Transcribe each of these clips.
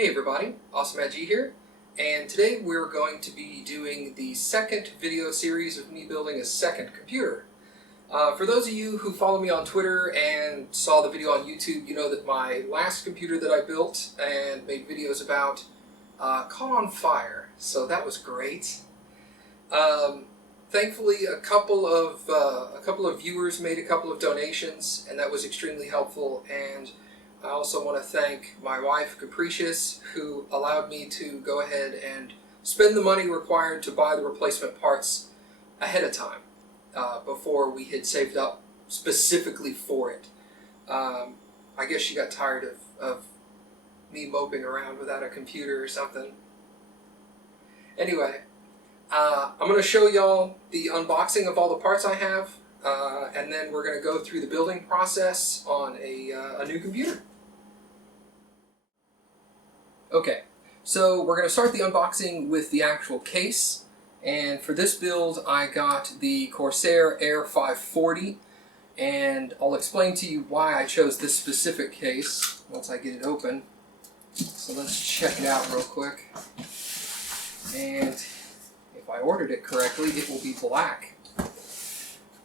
Hey everybody, AwesomeMattG here, and today we're going to be doing the second video series of me building a second computer. For those of you who follow me on Twitter and saw the video on YouTube, you know that my last computer that I built and made videos about caught on fire, so that was great. Thankfully, a couple of viewers made a couple of donations, and that was extremely helpful. And I also want to thank my wife, Capricious, who allowed me to go ahead and spend the money required to buy the replacement parts ahead of time, before we had saved up specifically for it. I guess she got tired of me moping around without a computer or something. Anyway, I'm going to show y'all the unboxing of all the parts I have, and then we're going to go through the building process on a new computer. Okay, so we're going to start the unboxing with the actual case, and for this build I got the Corsair Air 540, and I'll explain to you why I chose this specific case once I get it open. So let's check it out real quick, and if I ordered it correctly it will be black,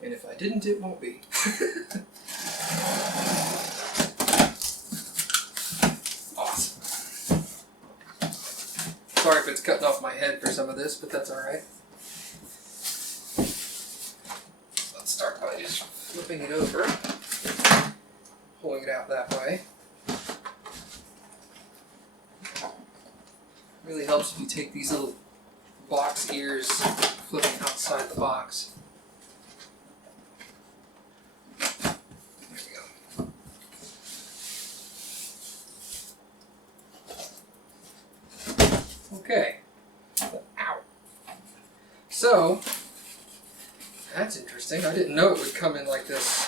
and if I didn't it won't be. Sorry if it's cutting off my head for some of this, but that's alright. Let's start by just flipping it over, pulling it out that way. Really helps if you take these little box ears, flip them outside the box. There we go. Okay. Ow. So, that's interesting. I didn't know it would come in like this.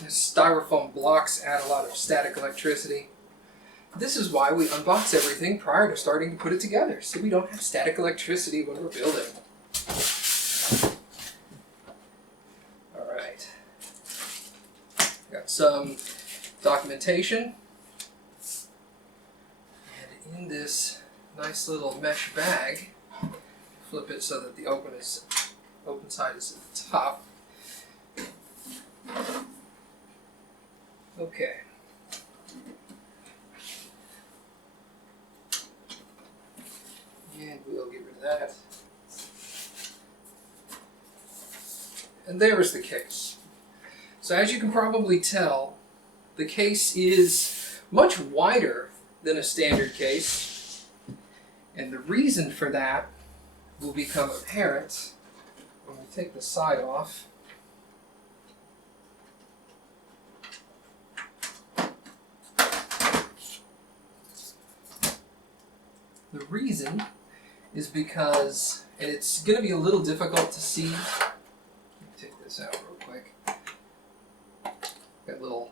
These styrofoam blocks add a lot of static electricity. This is why we unbox everything prior to starting to put it together, so we don't have static electricity when we're building. Alright. Got some documentation, and in this nice little mesh bag, flip it so that the open side is at the top. Okay. And we'll get rid of that. And there's the case. So as you can probably tell, the case is much wider than a standard case, and the reason for that will become apparent when we take the side off. The reason is because, and it's going to be a little difficult to see. Let me take this out real quick. Got little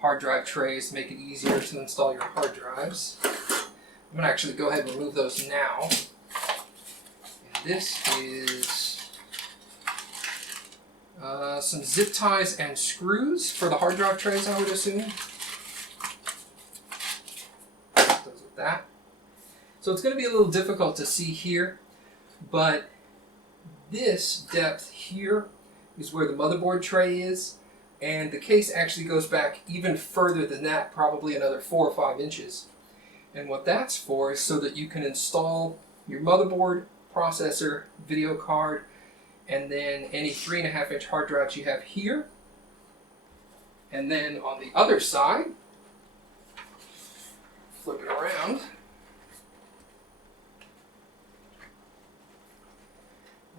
hard drive trays to make it easier to install your hard drives. I'm going to actually go ahead and remove those now. And this is some zip ties and screws for the hard drive trays, I would assume. Those with that. So it's going to be a little difficult to see here, but this depth here is where the motherboard tray is. And the case actually goes back even further than that, probably another 4 or 5 inches. And what that's for is so that you can install your motherboard, processor, video card, and then any 3.5-inch hard drives you have here. And then on the other side, flip it around.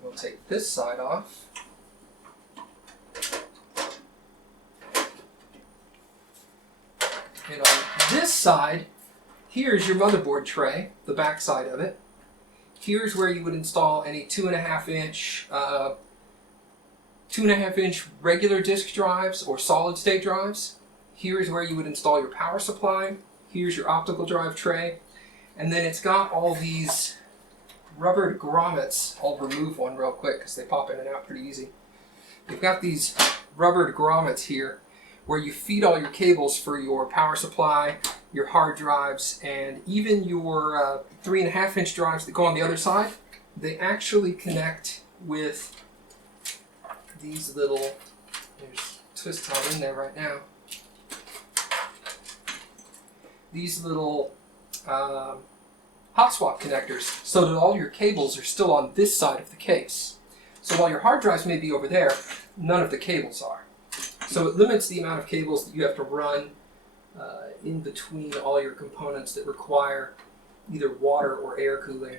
We'll take this side off. And on this side, here's your motherboard tray, the back side of it. Here's where you would install any 2.5-inch regular disk drives or solid state drives. Here's where you would install your power supply. Here's your optical drive tray. And then it's got all these rubber grommets. I'll remove one real quick because they pop in and out pretty easy. You've got these rubbered grommets here where you feed all your cables for your power supply, your hard drives, and even your 3.5-inch drives that go on the other side. They actually connect with these little, there's twist tie in there right now, these little hot swap connectors, so that all your cables are still on this side of the case. So while your hard drives may be over there, none of the cables are. So it limits the amount of cables that you have to run in between all your components that require either water or air cooling.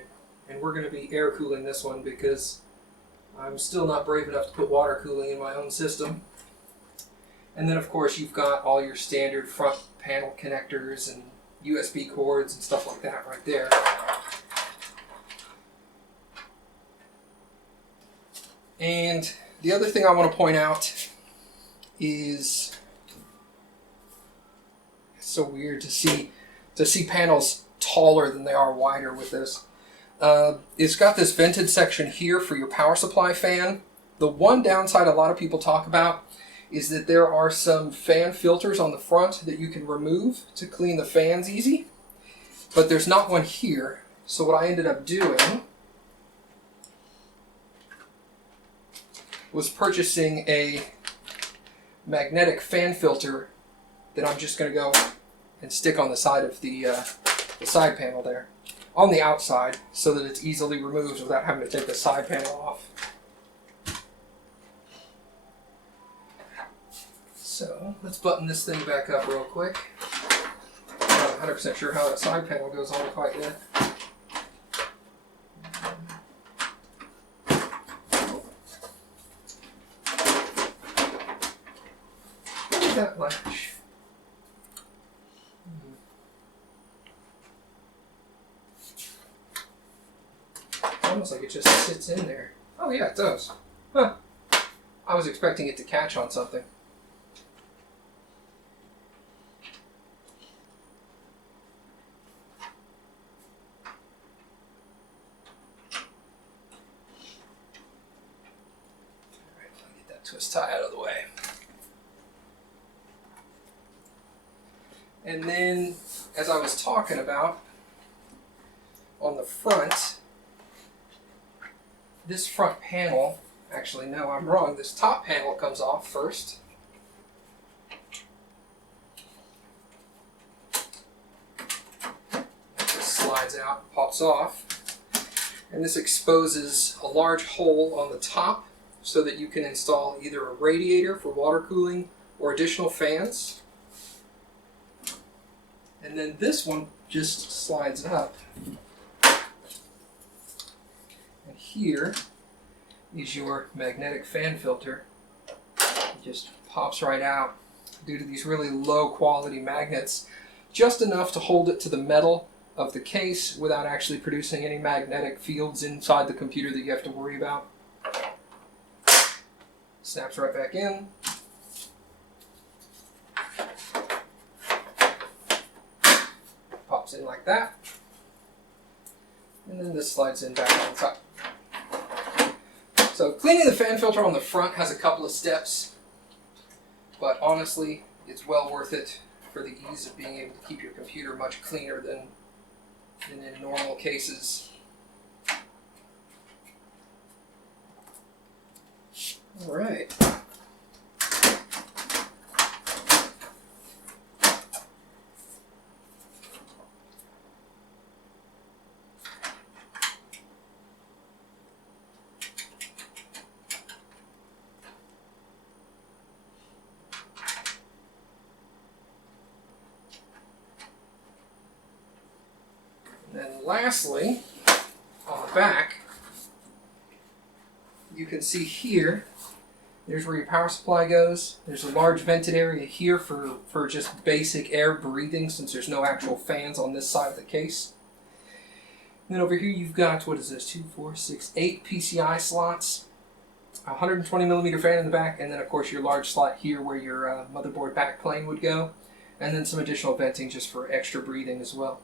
And we're going to be air cooling this one because I'm still not brave enough to put water cooling in my own system. And then of course you've got all your standard front panel connectors and USB cords and stuff like that right there. And the other thing I want to point out is, it's so weird to see panels taller than they are wider with this. It's got this vented section here for your power supply fan. The one downside a lot of people talk about is that there are some fan filters on the front that you can remove to clean the fans easy, but there's not one here. So what I ended up doing was purchasing a magnetic fan filter that I'm just going to go and stick on the side of the side panel there, on the outside, so that it's easily removed without having to take the side panel off. So let's button this thing back up real quick. I'm not 100% sure how that side panel goes on quite yet. That latch. Almost like it just sits in there. Oh yeah, it does. Huh. I was expecting it to catch on something. Alright, let me get that twist tie out of the way. And then, as I was talking about, on the front, this front panel, actually no, I'm wrong, this top panel comes off first. This slides out, pops off, and this exposes a large hole on the top so that you can install either a radiator for water cooling or additional fans. And then this one just slides up. And here is your magnetic fan filter. It just pops right out due to these really low quality magnets. Just enough to hold it to the metal of the case without actually producing any magnetic fields inside the computer that you have to worry about. Snaps right back in. Pops in like that, and then this slides in back on top. So cleaning the fan filter on the front has a couple of steps, but honestly it's well worth it for the ease of being able to keep your computer much cleaner than in normal cases. Alright. And then lastly, on the back, you can see here, there's where your power supply goes. There's a large vented area here for just basic air breathing, since there's no actual fans on this side of the case. And then over here you've got, what is this, 2, 4, 6, 8 PCI slots, a 120 millimeter fan in the back, and then of course your large slot here where your motherboard backplane would go, and then some additional venting just for extra breathing as well.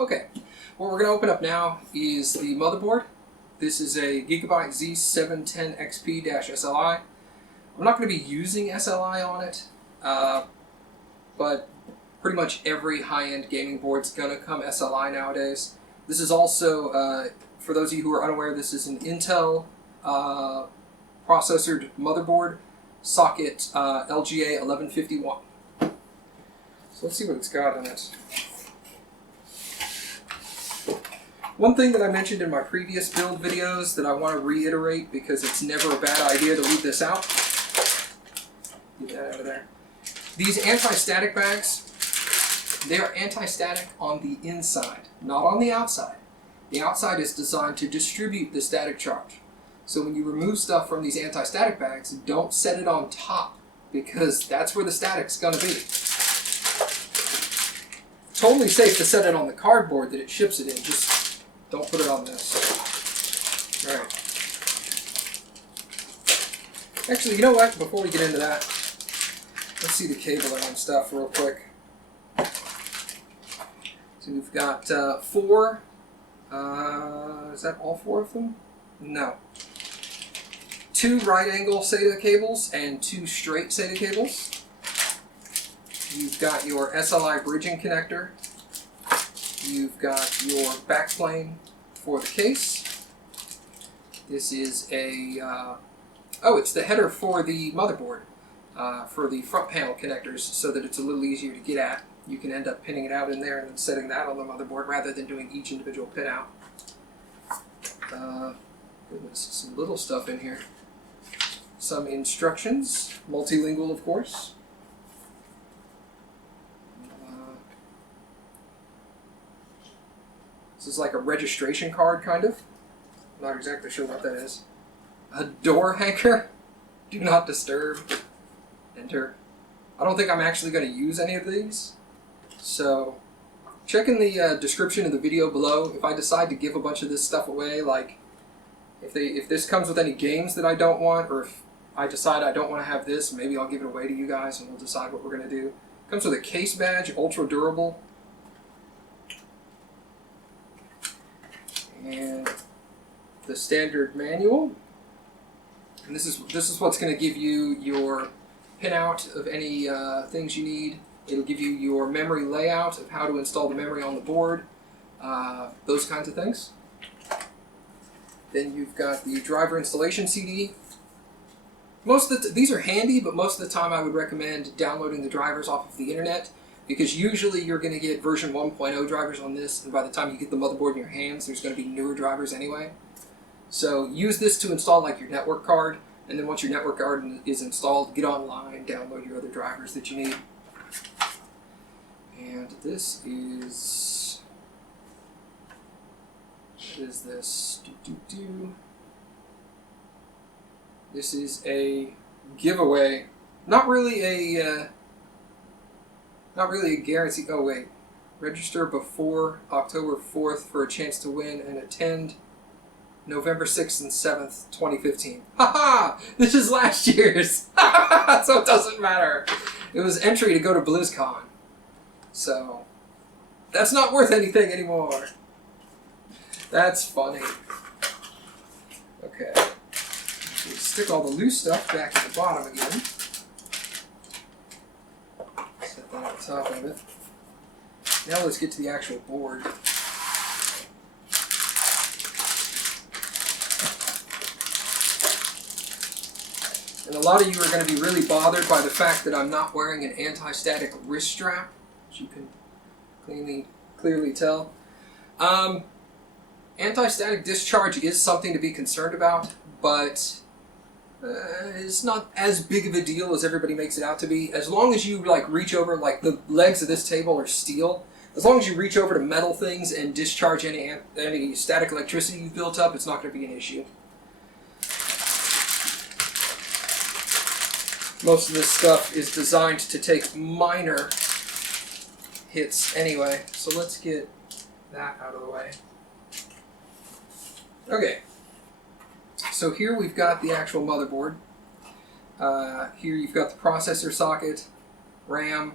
Okay, what we're going to open up now is the motherboard. This is a Gigabyte Z710XP-SLI. I'm not going to be using SLI on it, but pretty much every high-end gaming board is going to come SLI nowadays. This is also, for those of you who are unaware, this is an Intel processored motherboard, socket LGA 1151. So let's see what it's got in it. One thing that I mentioned in my previous build videos that I want to reiterate because it's never a bad idea to leave this out. Get that out of there. These anti-static bags, they are anti-static on the inside, not on the outside. The outside is designed to distribute the static charge. So when you remove stuff from these anti-static bags, don't set it on top because that's where the static's going to be. Totally safe to set it on the cardboard that it ships it in. Just don't put it on this. All right. Actually, you know what? Before we get into that, let's see the cabling and stuff real quick. So we've got 4. Is that all 4 of them? No. 2 right-angle SATA cables and 2 straight SATA cables. You've got your SLI bridging connector. You've got your backplane for the case. This is a, it's the header for the motherboard, for the front panel connectors, so that it's a little easier to get at. You can end up pinning it out in there and then setting that on the motherboard rather than doing each individual pin out. Goodness, some little stuff in here. Some instructions, multilingual of course. This is like a registration card, kind of. I'm not exactly sure what that is. A door hanger. Do not disturb. Enter. I don't think I'm actually going to use any of these. So, check in the description of the video below. If I decide to give a bunch of this stuff away, like if this comes with any games that I don't want, or if I decide I don't want to have this, maybe I'll give it away to you guys and we'll decide what we're going to do. It comes with a case badge, ultra durable. And the standard manual. And this is what's going to give you your pinout of any things you need. It'll give you your memory layout of how to install the memory on the board, those kinds of things. Then you've got the driver installation CD. These are handy, but most of the time I would recommend downloading the drivers off of the internet, because usually you're going to get version 1.0 drivers on this, and by the time you get the motherboard in your hands, there's going to be newer drivers anyway. So use this to install like your network card, and then once your network card is installed, get online, download your other drivers that you need. And this is... what is this? This is a giveaway. Not really a guarantee. Oh wait, register before October 4th for a chance to win and attend November 6th and 7th, 2015. Haha! This is last year's! So it doesn't matter. It was entry to go to BlizzCon. So, that's not worth anything anymore. That's funny. Okay. We'll stick all the loose stuff back at the bottom again. Set that on top of it. Now let's get to the actual board. And a lot of you are going to be really bothered by the fact that I'm not wearing an anti-static wrist strap, as you can clearly tell. Anti-static discharge is something to be concerned about, but it's not as big of a deal as everybody makes it out to be. As long as you reach over, like the legs of this table are steel, as long as you reach over to metal things and discharge any static electricity you've built up, it's not going to be an issue. Most of this stuff is designed to take minor hits anyway, so let's get that out of the way. Okay, so here we've got the actual motherboard. Here you've got the processor socket, RAM.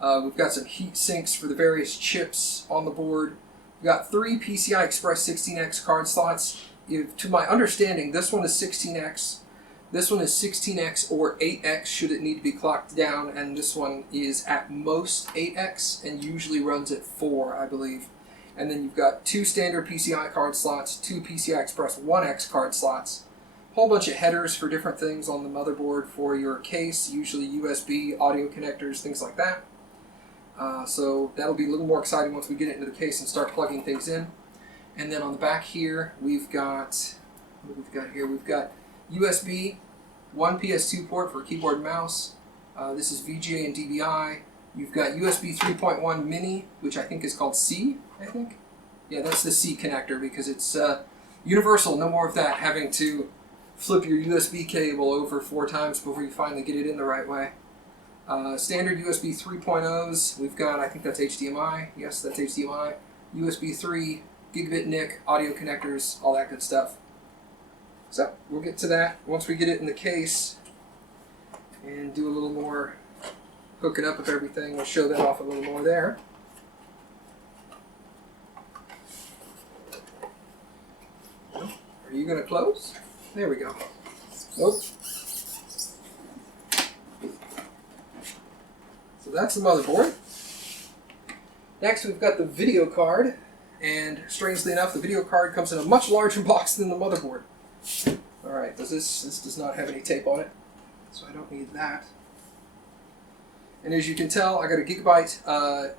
We've got some heat sinks for the various chips on the board. We've got 3 PCI Express 16X card slots. to my understanding, this one is 16x. This one is 16x or 8x should it need to be clocked down, and this one is at most 8x and usually runs at 4, I believe. And then you've got 2 standard PCI card slots, 2 PCI Express 1X card slots, a whole bunch of headers for different things on the motherboard for your case, usually USB, audio connectors, things like that. So that'll be a little more exciting once we get it into the case and start plugging things in. And then on the back here, we've got, what we've got here? We've got USB, 1 PS2 port for keyboard and mouse. This is VGA and DVI. You've got USB 3.1 mini, which I think is called C, I think. Yeah, that's the C connector because it's universal. No more of that, having to flip your USB cable over 4 times before you finally get it in the right way. Standard USB 3.0s, we've got, I think that's HDMI. Yes, that's HDMI. USB 3, Gigabit NIC, audio connectors, all that good stuff. So we'll get to that once we get it in the case and do a little more hooking up of everything. We'll show that off a little more there. Are you going to close? There we go. Nope. So that's the motherboard. Next we've got the video card, and strangely enough the video card comes in a much larger box than the motherboard. Alright, this does not have any tape on it, so I don't need that. And as you can tell, I got a Gigabyte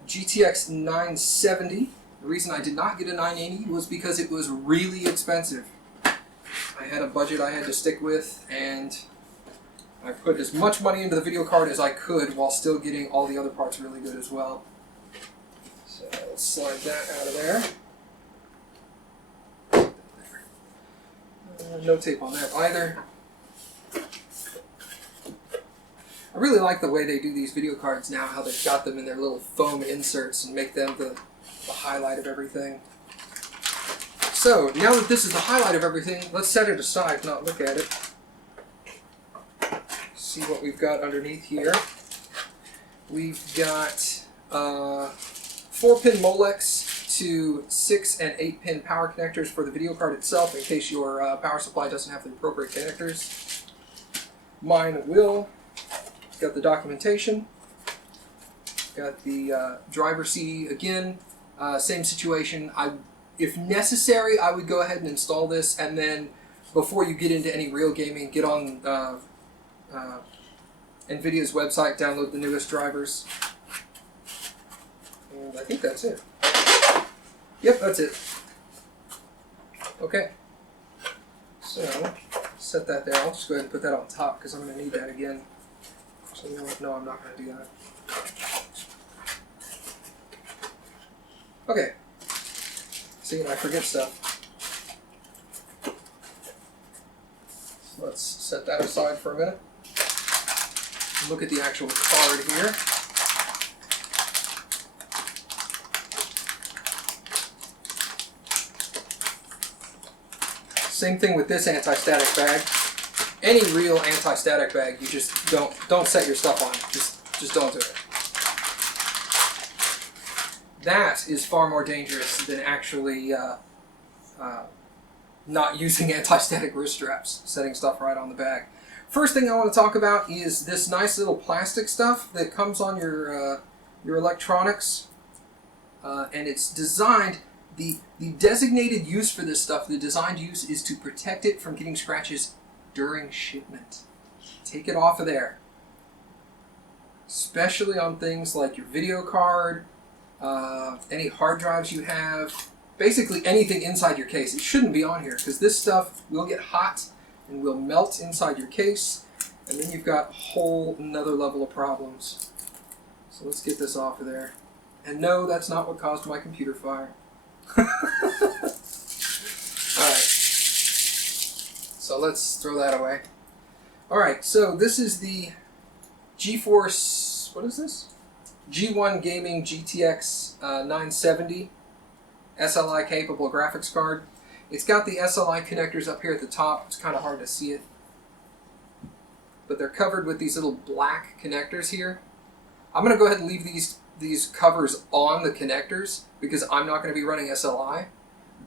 GTX 970. The reason I did not get a 980 was because it was really expensive. I had a budget I had to stick with, and I put as much money into the video card as I could while still getting all the other parts really good as well. So let's slide that out of there. No tape on that either. I really like the way they do these video cards now, how they've got them in their little foam inserts and make them the highlight of everything. So, now that this is the highlight of everything, let's set it aside, not look at it. See what we've got underneath here. We've got 4-pin Molex to 6 and 8-pin power connectors for the video card itself in case your power supply doesn't have the appropriate connectors. Mine will. Got the documentation. Got the driver CD again. Same situation. If necessary, I would go ahead and install this, and then before you get into any real gaming, get on NVIDIA's website, download the newest drivers. And I think that's it. Yep, that's it. Okay. So, set that there. I'll just go ahead and put that on top because I'm going to need that again. So, you know what? No, I'm not going to do that. Okay. See, I forget stuff. So let's set that aside for a minute. Look at the actual card here. Same thing with this anti-static bag. Any real anti-static bag, you just don't set your stuff on it. Just don't do it. That is far more dangerous than actually not using anti-static wrist straps, setting stuff right on the bag. First thing I want to talk about is this nice little plastic stuff that comes on your electronics, and it's designed. The designated use for this stuff, the designed use, is to protect it from getting scratches during shipment. Take it off of there. Especially on things like your video card, any hard drives you have, basically anything inside your case. It shouldn't be on here because this stuff will get hot and will melt inside your case, and then you've got a whole another level of problems. So let's get this off of there. And no, that's not what caused my computer fire. Alright, so let's throw that away. Alright, so this is the GeForce, what is this? G1 Gaming GTX 970 SLI capable graphics card. It's got the SLI connectors up here at the top. It's kind of hard to see it. But they're covered with these little black connectors here. I'm going to go ahead and leave these covers on the connectors because I'm not going to be running SLI.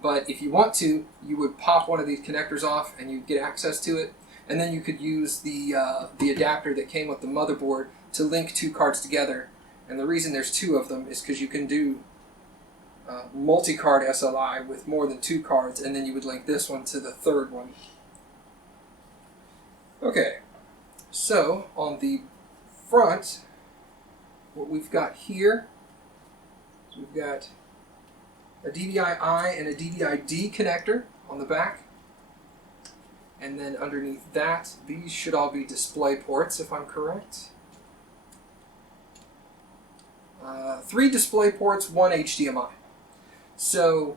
But if you want to, you would pop one of these connectors off and you'd get access to it. And then you could use the adapter that came with the motherboard to link two cards together. And the reason there's two of them is because you can do multi-card SLI with more than two cards, and then you would link this one to the third one. Okay, so on the front, what we've got here, is we've got a DVI-I and a DVI-D connector on the back. And then underneath that, these should all be display ports, if I'm correct. 3 display ports, 1 HDMI. So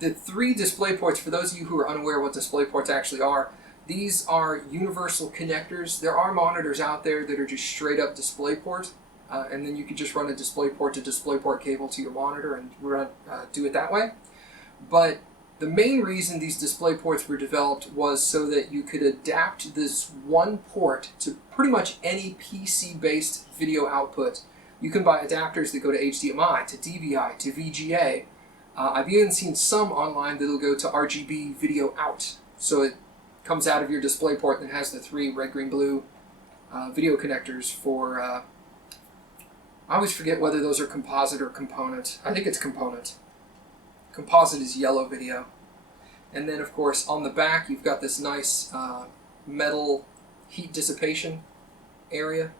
the 3 display ports, for those of you who are unaware what display ports actually are, these are universal connectors. There are monitors out there that are just straight up display port, and then you could just run a display port to display port cable to your monitor and do it that way. But the main reason these display ports were developed was so that you could adapt this one port to pretty much any PC-based video output. You can buy adapters that go to HDMI, to DVI, to VGA. I've even seen some online that'll go to RGB video out. So it comes out of your display port and has the 3 red, green, blue video connectors for... I always forget whether those are composite or component. I think it's component. Composite is yellow video. And then, of course, on the back, you've got this nice metal heat dissipation area.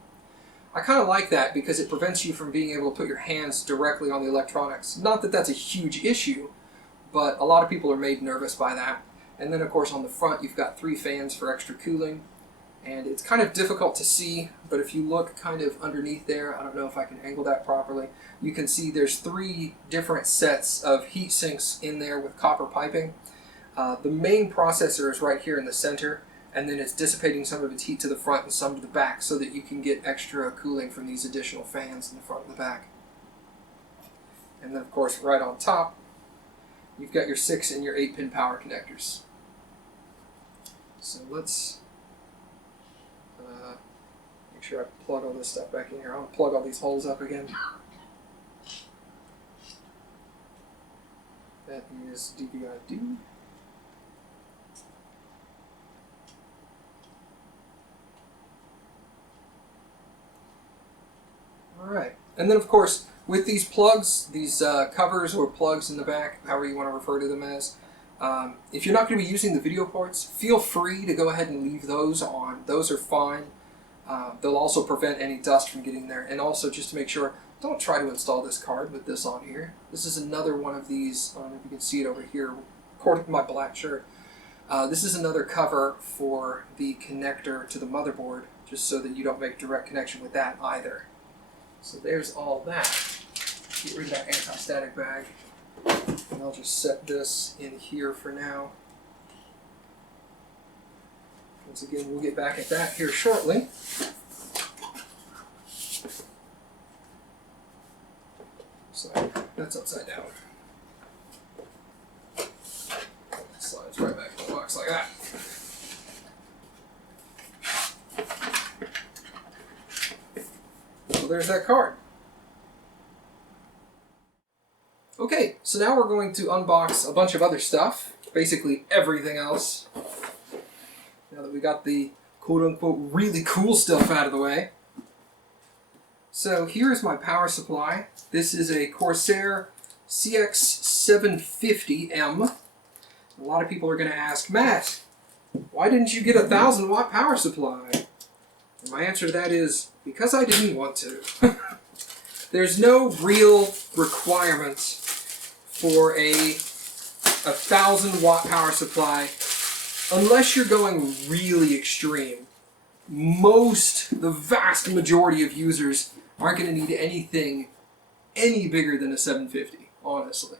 I kind of like that because it prevents you from being able to put your hands directly on the electronics. Not that that's a huge issue, but a lot of people are made nervous by that. And then, of course, on the front, you've got 3 fans for extra cooling. And it's kind of difficult to see, but if you look kind of underneath there, I don't know if I can angle that properly, you can see there's 3 different sets of heat sinks in there with copper piping. The main processor is right here in the center, and then it's dissipating some of its heat to the front and some to the back so that you can get extra cooling from these additional fans in the front and the back. And then, of course, right on top, you've got your 6 and your 8-pin power connectors. So let's make sure I plug all this stuff back in here. I'll plug all these holes up again. That is DVI-D. Alright, and then of course, with these plugs, these covers or plugs in the back, however you want to refer to them as, if you're not going to be using the video ports, feel free to go ahead and leave those on. Those are fine. They'll also prevent any dust from getting there. And also, just to make sure, don't try to install this card with this on here. This is another one of these, I don't know if you can see it over here, according to my black shirt. This is another cover for the connector to the motherboard, just so that you don't make direct connection with that either. So there's all that. Get rid of that anti-static bag. And I'll just set this in here for now. Once again, we'll get back at that here shortly. So that's upside down. It slides right back in the box like that. So there's that card. Okay, so now we're going to unbox a bunch of other stuff, basically everything else. Now that we got the quote-unquote really cool stuff out of the way. So here's my power supply. This is a Corsair CX750M. A lot of people are going to ask, Matt, why didn't you get a 1,000-watt power supply? And my answer to that is, because I didn't want to. There's no real requirement for a 1,000-watt power supply unless you're going really extreme. The vast majority of users aren't going to need anything any bigger than a 750, honestly.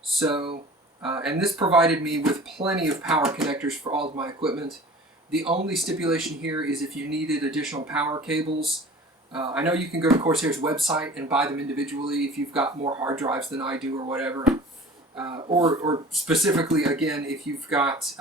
So, and this provided me with plenty of power connectors for all of my equipment. The only stipulation here is if you needed additional power cables. I know you can go to Corsair's website and buy them individually if you've got more hard drives than I do or whatever. Or specifically, again, if you've got...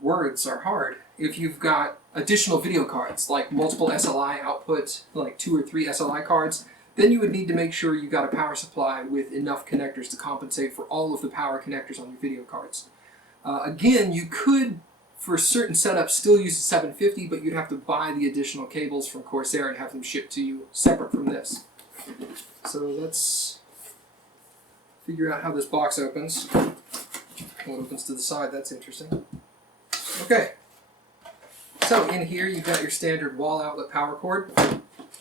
words are hard. If you've got additional video cards, like multiple SLI output, like 2 or 3 SLI cards, then you would need to make sure you've got a power supply with enough connectors to compensate for all of the power connectors on your video cards. Again, you could, for certain setups, still use a 750, but you'd have to buy the additional cables from Corsair and have them shipped to you separate from this. So let's figure out how this box opens. Well, it opens to the side, that's interesting. Okay, so in here you've got your standard wall outlet power cord. No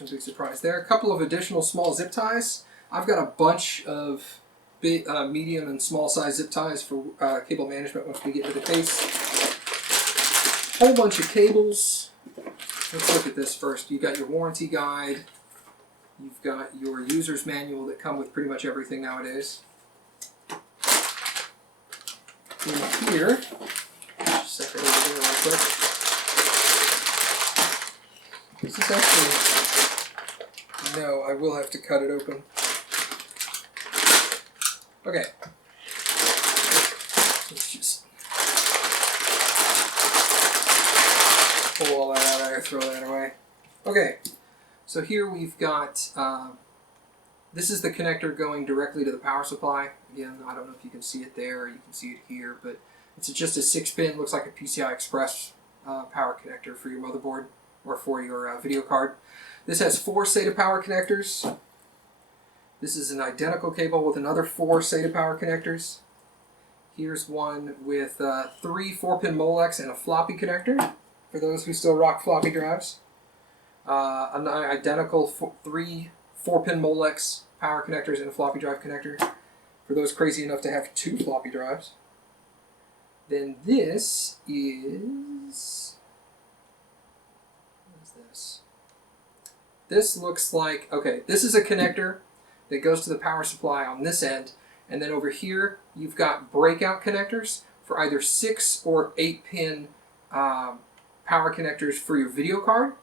big surprise there. A couple of additional small zip ties. I've got a bunch of big, medium and small size zip ties for cable management once we get into the case. Whole bunch of cables. Let's look at this first. You've got your warranty guide. You've got your user's manual that come with pretty much everything nowadays. In here, just set that over there real quick. This is actually, no, I will have to cut it open. Okay. Let's just pull all that out of there, throw that away. Okay, so here we've got, this is the connector going directly to the power supply. Again, I don't know if you can see it there or you can see it here, but it's just a 6-pin, looks like a PCI Express power connector for your motherboard or for your video card. This has 4 SATA power connectors. This is an identical cable with another 4 SATA power connectors. Here's one with 3 4-pin Molex and a floppy connector, for those who still rock floppy drives. An identical 3 4-pin Molex power connectors and a floppy drive connector, for those crazy enough to have 2 floppy drives. Then this is... what is this? This looks like... okay, this is a connector that goes to the power supply on this end, and then over here you've got breakout connectors for either 6 or 8-pin power connectors for your video card.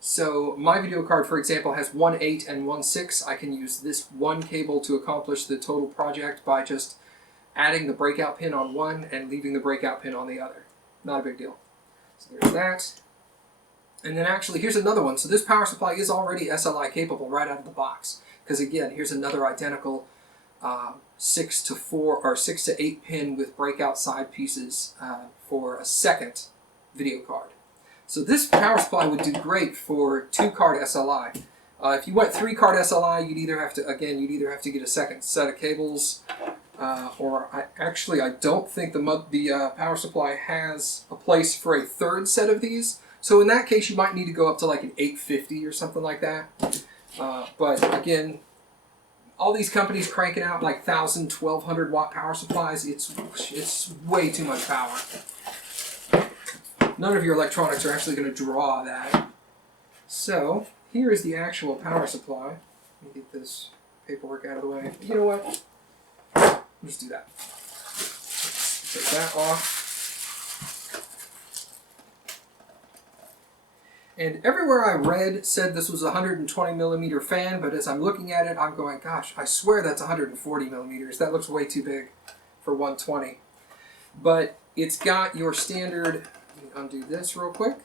So my video card, for example, has 1 8 and 1 6. I can use this one cable to accomplish the total project by just adding the breakout pin on one and leaving the breakout pin on the other. Not a big deal. So there's that. And then actually, here's another one. So this power supply is already SLI capable right out of the box. Because again, here's another identical 6 to 4 or 6 to 8 pin with breakout side pieces for a second video card. So this power supply would do great for 2-card SLI. If you went 3-card SLI, you'd either have to get a second set of cables, or I don't think the power supply has a place for a third set of these. So in that case, you might need to go up to like an 850 or something like that. But again, all these companies cranking out like 1,000, 1,200 watt power supplies. It's way too much power. None of your electronics are actually going to draw that. So here is the actual power supply. Let me get this paperwork out of the way. You know what? Let's do that. Take that off. And everywhere I read said this was a 120 millimeter fan, but as I'm looking at it, I'm going, gosh, I swear that's 140 millimeters. That looks way too big for 120. But it's got your standard... let me undo this real quick.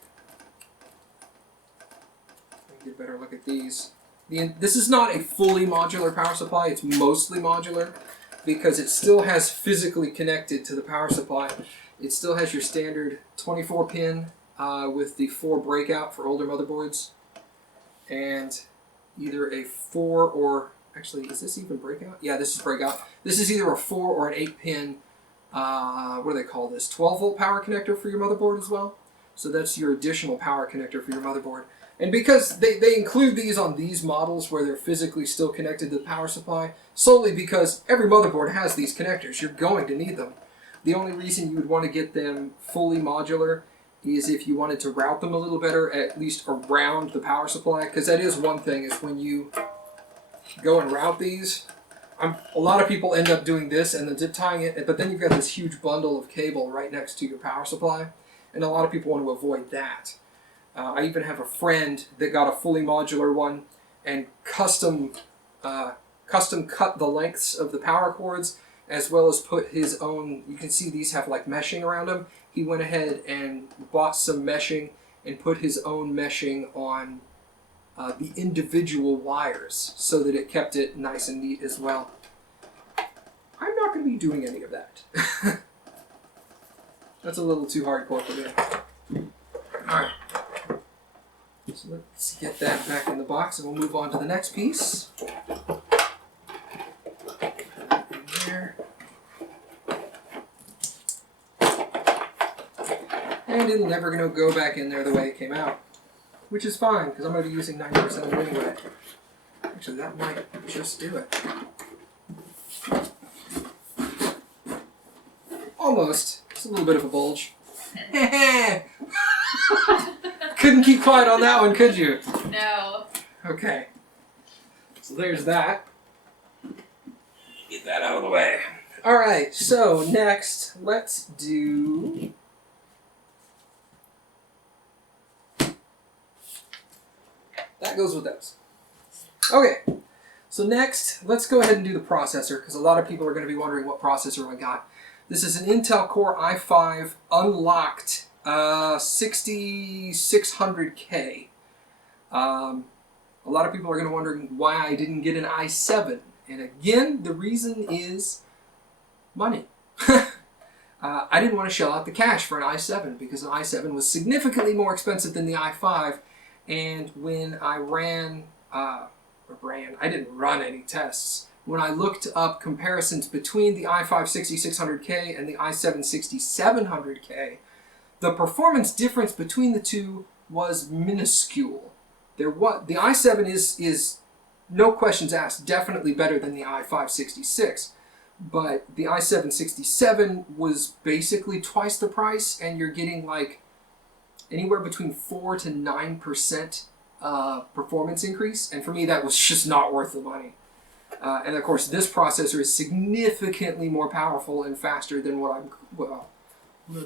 Let me get a better look at these. This is not a fully modular power supply. It's mostly modular because it still has physically connected to the power supply. It still has your standard 24-pin with the 4 breakout for older motherboards, and either a 4 or... actually, is this even breakout? Yeah, this is breakout. This is either a 4 or an 8-pin what do they call this? 12-volt power connector for your motherboard as well. So that's your additional power connector for your motherboard. And because they include these on these models where they're physically still connected to the power supply, solely because every motherboard has these connectors. You're going to need them. The only reason you would want to get them fully modular is if you wanted to route them a little better, at least around the power supply. Because that is one thing, is when you go and route these... a lot of people end up doing this and then zip tying it, but then you've got this huge bundle of cable right next to your power supply, and a lot of people want to avoid that. I even have a friend that got a fully modular one and custom cut the lengths of the power cords, as well as put his own. You can see these have like meshing around them. He went ahead and bought some meshing and put his own meshing on the individual wires so that it kept it nice and neat as well. I'm not going to be doing any of that. That's a little too hardcore for me. Alright. So let's get that back in the box and we'll move on to the next piece. In there. And it's never going to go back in there the way it came out. Which is fine, because I'm going to be using 90% of it anyway. Actually, that might just do it. Almost. It's a little bit of a bulge. Couldn't keep quiet on that one, could you? No. Okay. So there's that. Get that out of the way. Alright, so next, let's do... That goes with those. Okay, so next, let's go ahead and do the processor, because a lot of people are going to be wondering what processor I got. This is an Intel Core i5 unlocked 6600K. A lot of people are going to be wondering why I didn't get an i7. And again, the reason is money. I didn't want to shell out the cash for an i7 because an i7 was significantly more expensive than the i5. And when I I didn't run any tests. When I looked up comparisons between the i5 6600K and the i7 6700K, the performance difference between the two was minuscule. The i7 is no questions asked, definitely better than the i5 66. But the i7 67 was basically twice the price, and you're getting like anywhere between 4 to 9% performance increase, and for me that was just not worth the money. And of course, this processor is significantly more powerful and faster than what I'm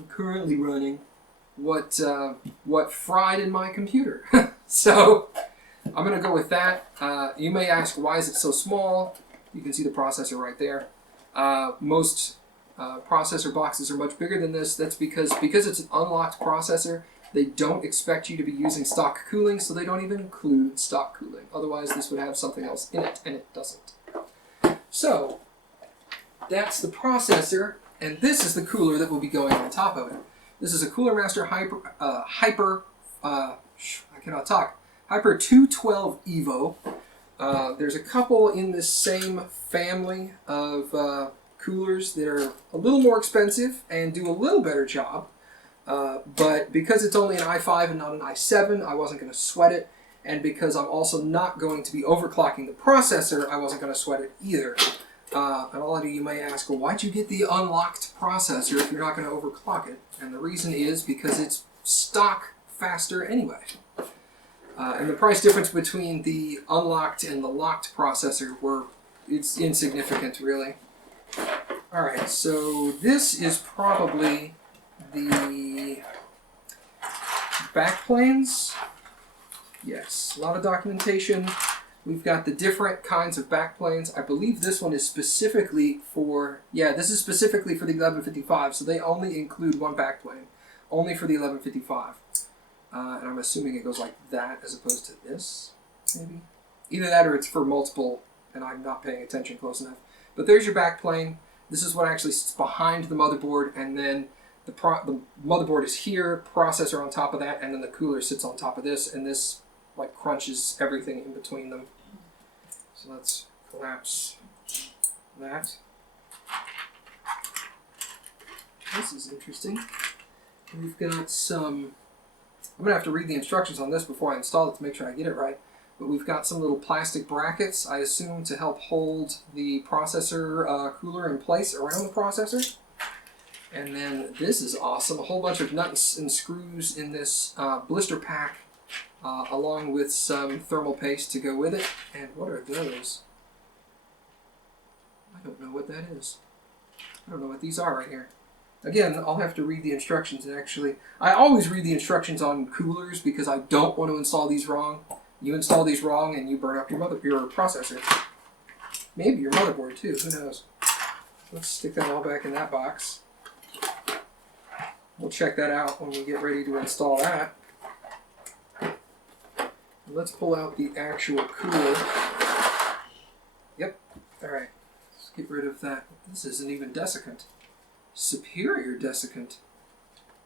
currently running. What fried in my computer? So I'm gonna go with that. You may ask, why is it so small? You can see the processor right there. Most processor boxes are much bigger than this. That's because it's an unlocked processor. They don't expect you to be using stock cooling, so they don't even include stock cooling. Otherwise, this would have something else in it, and it doesn't. So, that's the processor, and this is the cooler that will be going on top of it. This is a Cooler Master Hyper 212 Evo. There's a couple in this same family of coolers that are a little more expensive and do a little better job. But because it's only an i5 and not an i7, I wasn't going to sweat it. And because I'm also not going to be overclocking the processor, I wasn't going to sweat it either. And all of you may ask, well, why'd you get the unlocked processor if you're not going to overclock it? And the reason is because it's stock faster anyway. And the price difference between the unlocked and the locked processor it's insignificant, really. Alright, so this is probably the backplanes. Yes, a lot of documentation. We've got the different kinds of backplanes. I believe this one is specifically for, this is specifically for the 1155, so they only include one backplane, only for the 1155. And I'm assuming it goes like that as opposed to this, maybe? Either that or it's for multiple, and I'm not paying attention close enough. But there's your backplane. This is what actually sits behind the motherboard, and then the motherboard is here, processor on top of that, and then the cooler sits on top of this, and this like crunches everything in between them. So let's collapse that. This is interesting. We've got some... I'm going to have to read the instructions on this before I install it to make sure I get it right. But we've got some little plastic brackets, I assume, to help hold the processor cooler in place around the processor. And then this is awesome, a whole bunch of nuts and screws in this blister pack, along with some thermal paste to go with it. And what are those? I don't know what that is. I don't know what these are right here. Again, I'll have to read the instructions, and actually, I always read the instructions on coolers because I don't want to install these wrong. You install these wrong and you burn up your processor. Maybe your motherboard too, who knows. Let's stick that all back in that box. We'll check that out when we get ready to install that. let's pull out the actual cooler. Yep. All right. Let's get rid of that. This isn't even desiccant. Superior desiccant.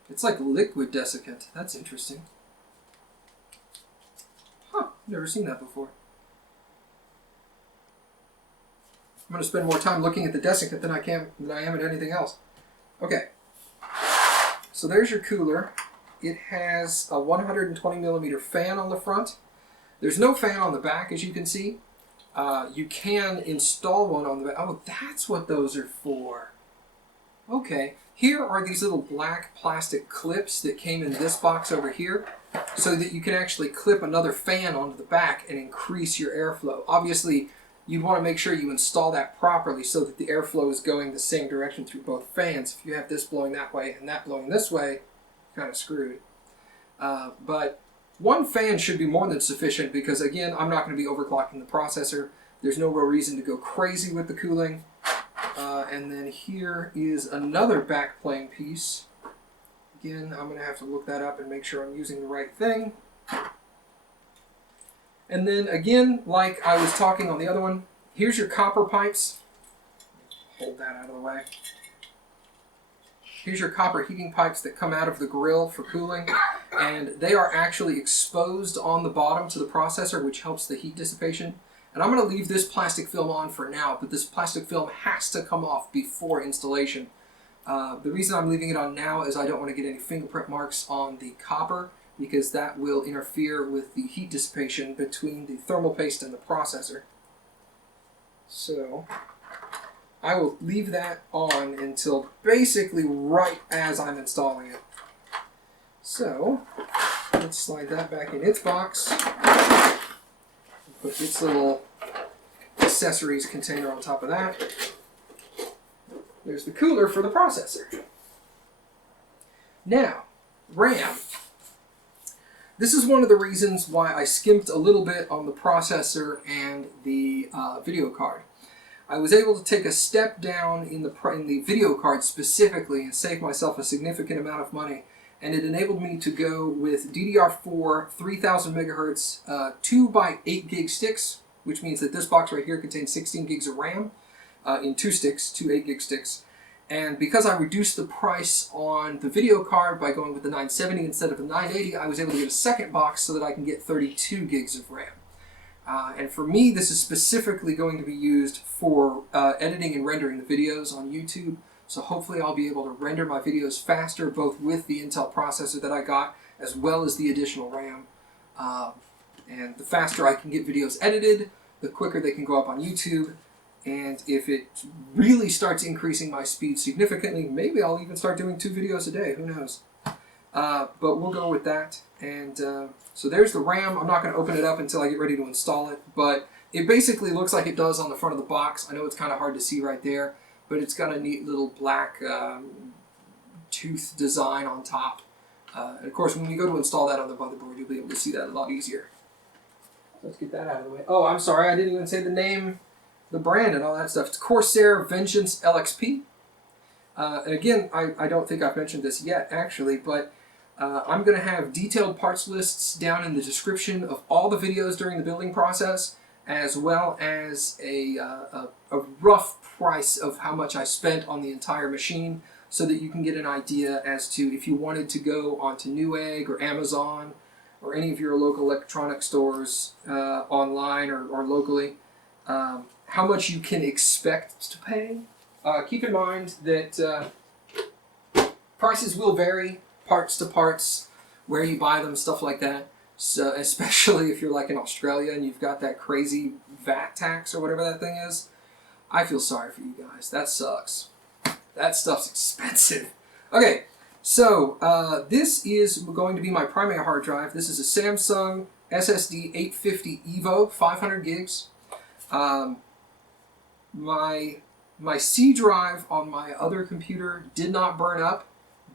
It's like liquid desiccant. That's interesting. Huh. Never seen that before. I'm going to spend more time looking at the desiccant than I am at anything else. Okay. So there's your cooler. It has a 120 millimeter fan on the front. There's no fan on the back, as you can see. You can install one on the back. Oh, that's what those are for. Okay. Here are these little black plastic clips that came in this box over here, so that you can actually clip another fan onto the back and increase your airflow. Obviously, you'd want to make sure you install that properly so that the airflow is going the same direction through both fans. If you have this blowing that way and that blowing this way, you're kind of screwed. But one fan should be more than sufficient because, again, I'm not going to be overclocking the processor. There's no real reason to go crazy with the cooling. And then here is another backplane piece. Again, I'm going to have to look that up and make sure I'm using the right thing. And then again, like I was talking on the other one, here's your copper pipes. Hold that out of the way. Here's your copper heating pipes that come out of the grill for cooling. And they are actually exposed on the bottom to the processor, which helps the heat dissipation. And I'm going to leave this plastic film on for now, but this plastic film has to come off before installation. The reason I'm leaving it on now is I don't want to get any fingerprint marks on the copper, because that will interfere with the heat dissipation between the thermal paste and the processor. So I will leave that on until basically right as I'm installing it. So let's slide that back in its box. Put its little accessories container on top of that. There's the cooler for the processor. Now, RAM. This is one of the reasons why I skimped a little bit on the processor and the video card. I was able to take a step down in the video card specifically and save myself a significant amount of money, and it enabled me to go with DDR4 3000 megahertz 2 by 8 gig sticks, which means that this box right here contains 16 gigs of RAM in 2 sticks, 2 8 gig sticks. And because I reduced the price on the video card by going with the 970 instead of the 980, I was able to get a second box so that I can get 32 gigs of RAM. And for me, this is specifically going to be used for editing and rendering the videos on YouTube. So hopefully I'll be able to render my videos faster, both with the Intel processor that I got, as well as the additional RAM. And the faster I can get videos edited, the quicker they can go up on YouTube. And if it really starts increasing my speed significantly, maybe I'll even start doing 2 videos a day, who knows. But we'll go with that. And so there's the RAM. I'm not going to open it up until I get ready to install it, but it basically looks like it does on the front of the box. I know it's kind of hard to see right there, but it's got a neat little black tooth design on top. And of course, when you go to install that on the motherboard, you'll be able to see that a lot easier. Let's get that out of the way. Oh, I'm sorry, I didn't even say the name, the brand and all that stuff. It's Corsair Vengeance LXP. And again, I don't think I've mentioned this yet, actually, but I'm going to have detailed parts lists down in the description of all the videos during the building process, as well as a rough price of how much I spent on the entire machine, so that you can get an idea as to if you wanted to go onto Newegg or Amazon or any of your local electronic stores online or locally, how much you can expect to pay. Keep in mind that prices will vary, parts to parts, where you buy them, stuff like that. So especially if you're like in Australia and you've got that crazy VAT tax or whatever that thing is. I feel sorry for you guys. That sucks. That stuff's expensive. Okay, so this is going to be my primary hard drive. This is a Samsung SSD 850 EVO, 500 gigs. My C drive on my other computer did not burn up,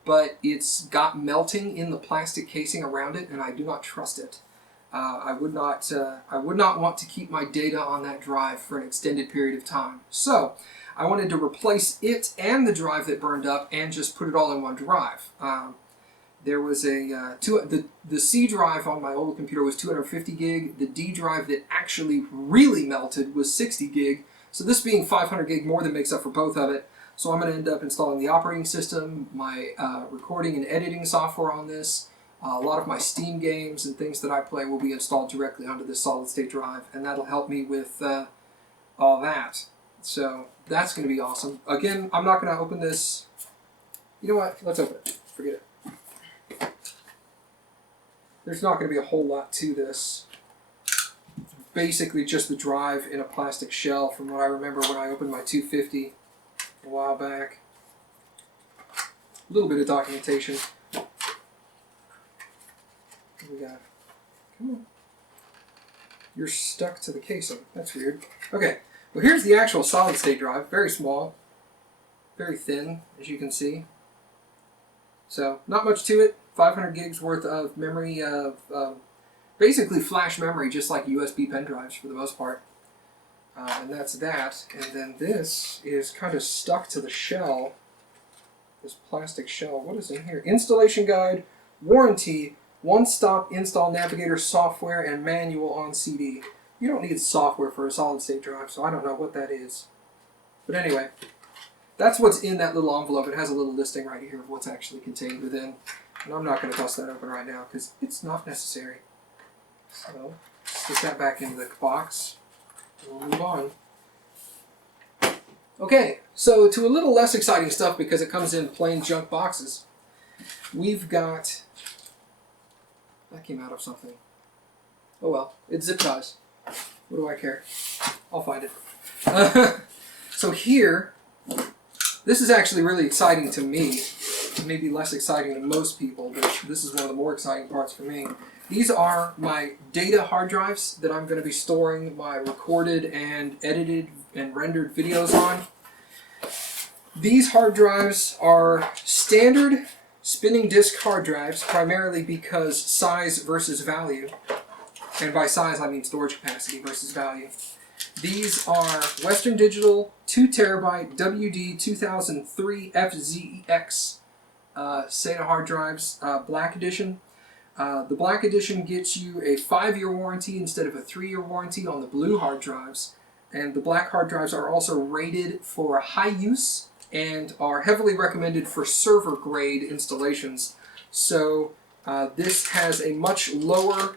but it's got melting in the plastic casing around it, and I do not trust it. I would not want to keep my data on that drive for an extended period of time. So I wanted to replace it and the drive that burned up and just put it all in one drive. There was a the C drive on my old computer was 250 gig. The D drive that actually really melted was 60 gig. So this being 500 gig more than makes up for both of it. So I'm going to end up installing the operating system, my recording and editing software on this. A lot of my Steam games and things that I play will be installed directly onto this solid-state drive, and that'll help me with all that. So that's going to be awesome. Again, I'm not going to open this. You know what? Let's open it. Forget it. There's not going to be a whole lot to this. Basically just the drive in a plastic shell from what I remember when I opened my 250 a while back. A little bit of documentation. What do we got? Come on. You're stuck to the casing. That's weird. Okay, well here's the actual solid-state drive. Very small. Very thin, as you can see. So, not much to it. 500 gigs worth of memory, basically flash memory, just like USB pen drives for the most part. And that's that. And then this is kind of stuck to the shell. This plastic shell. What is in here? Installation guide, warranty, one-stop install navigator software, and manual on CD. You don't need software for a solid-state drive, so I don't know what that is. But anyway, that's what's in that little envelope. It has a little listing right here of what's actually contained within. And I'm not going to bust that open right now because it's not necessary. So, stick that back into the box. And we'll move on. Okay, so to a little less exciting stuff because it comes in plain junk boxes. We've got... That came out of something. Oh well, it's zip ties. What do I care? I'll find it. So here, this is actually really exciting to me. Maybe less exciting to most people, but this is one of the more exciting parts for me. These are my data hard drives that I'm going to be storing my recorded and edited and rendered videos on. These hard drives are standard spinning disk hard drives, primarily because size versus value. And by size, I mean storage capacity versus value. These are Western Digital 2 terabyte WD 2003 FZEX SATA hard drives, Black Edition. The Black Edition gets you a 5-year warranty instead of a 3-year warranty on the blue hard drives. And the black hard drives are also rated for high use and are heavily recommended for server grade installations. So this has a much lower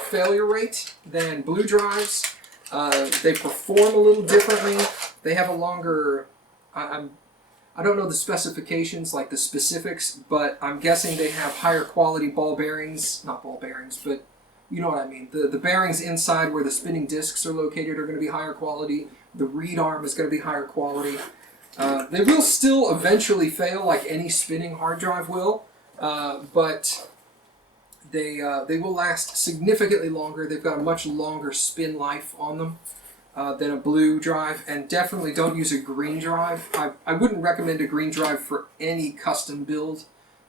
failure rate than blue drives. They perform a little differently. They have a longer... I don't know the specifications, like the specifics, but I'm guessing they have higher quality ball bearings. Not ball bearings, but you know what I mean. The bearings inside where the spinning discs are located are going to be higher quality. The reed arm is going to be higher quality. They will still eventually fail, like any spinning hard drive will, but they will last significantly longer. They've got a much longer spin life on them than a blue drive, and definitely don't use a green drive. I wouldn't recommend a green drive for any custom build,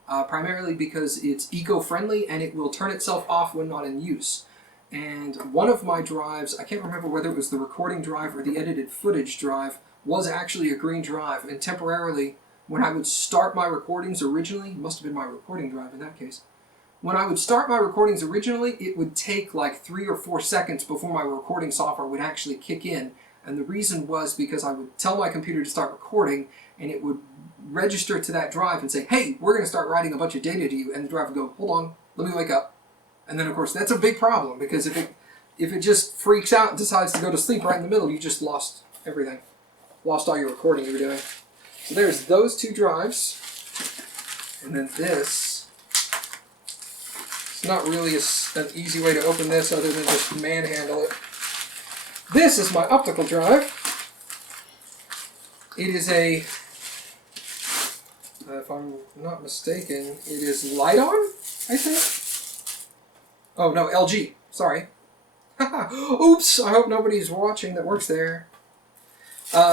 primarily because it's eco-friendly and it will turn itself off when not in use. And one of my drives, I can't remember whether it was the recording drive or the edited footage drive, was actually a green drive, and temporarily, when I would start my recordings originally, it must have been my recording drive in that case, when I would start my recordings originally, it would take like 3 or 4 seconds before my recording software would actually kick in, and the reason was because I would tell my computer to start recording, and it would register to that drive and say, hey, we're going to start writing a bunch of data to you, and the drive would go, hold on, let me wake up. And then of course that's a big problem, because if it just freaks out and decides to go to sleep right in the middle, you just lost everything. Lost all your recording you were doing. So there's those 2 drives, and then this. It's not really an easy way to open this other than just manhandle it. This is my optical drive. It is a, if I'm not mistaken, it is Lite-On, I think? Oh no, LG, sorry. Oops, I hope nobody's watching that works there.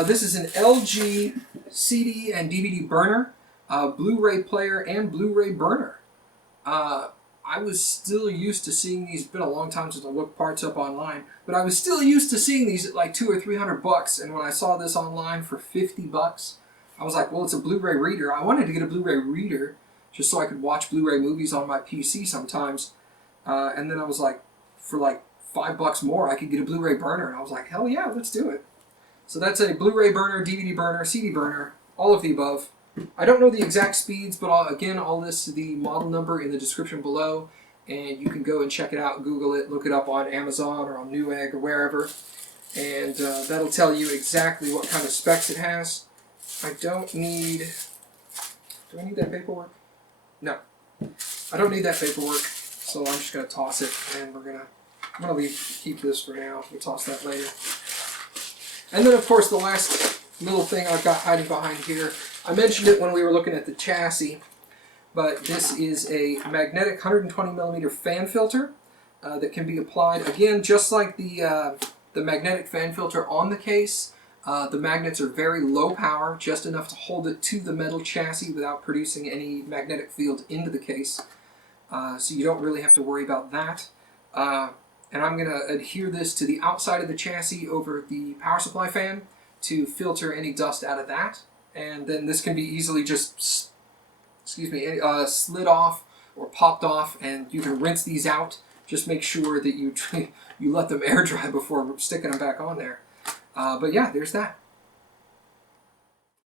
This is an LG CD and DVD burner, Blu-ray player, and Blu-ray burner. I was still used to seeing these. It's been a long time since I looked parts up online, but I was still used to seeing these at like $200 or $300, and when I saw this online for $50, I was like, well, it's a Blu-ray reader. I wanted to get a Blu-ray reader just so I could watch Blu-ray movies on my PC sometimes. And then I was like, for like $5 more, I could get a Blu-ray burner. And I was like, hell yeah, let's do it. So that's a Blu-ray burner, DVD burner, CD burner, all of the above. I don't know the exact speeds, but I'll list the model number in the description below, and you can go and check it out, Google it, look it up on Amazon or on Newegg or wherever, and that'll tell you exactly what kind of specs it has. I don't need... Do I need that paperwork? No. I don't need that paperwork, so I'm just going to toss it, and I'm going to keep this for now. We'll toss that later. And then, of course, the last little thing I've got hiding behind here, I mentioned it when we were looking at the chassis, but this is a magnetic 120mm fan filter that can be applied, again, just like the magnetic fan filter on the case. The magnets are very low power, just enough to hold it to the metal chassis without producing any magnetic field into the case. So you don't really have to worry about that. And I'm going to adhere this to the outside of the chassis over the power supply fan to filter any dust out of that. And then this can be easily just, slid off or popped off, and you can rinse these out. Just make sure that you let them air dry before sticking them back on there. But yeah, there's that.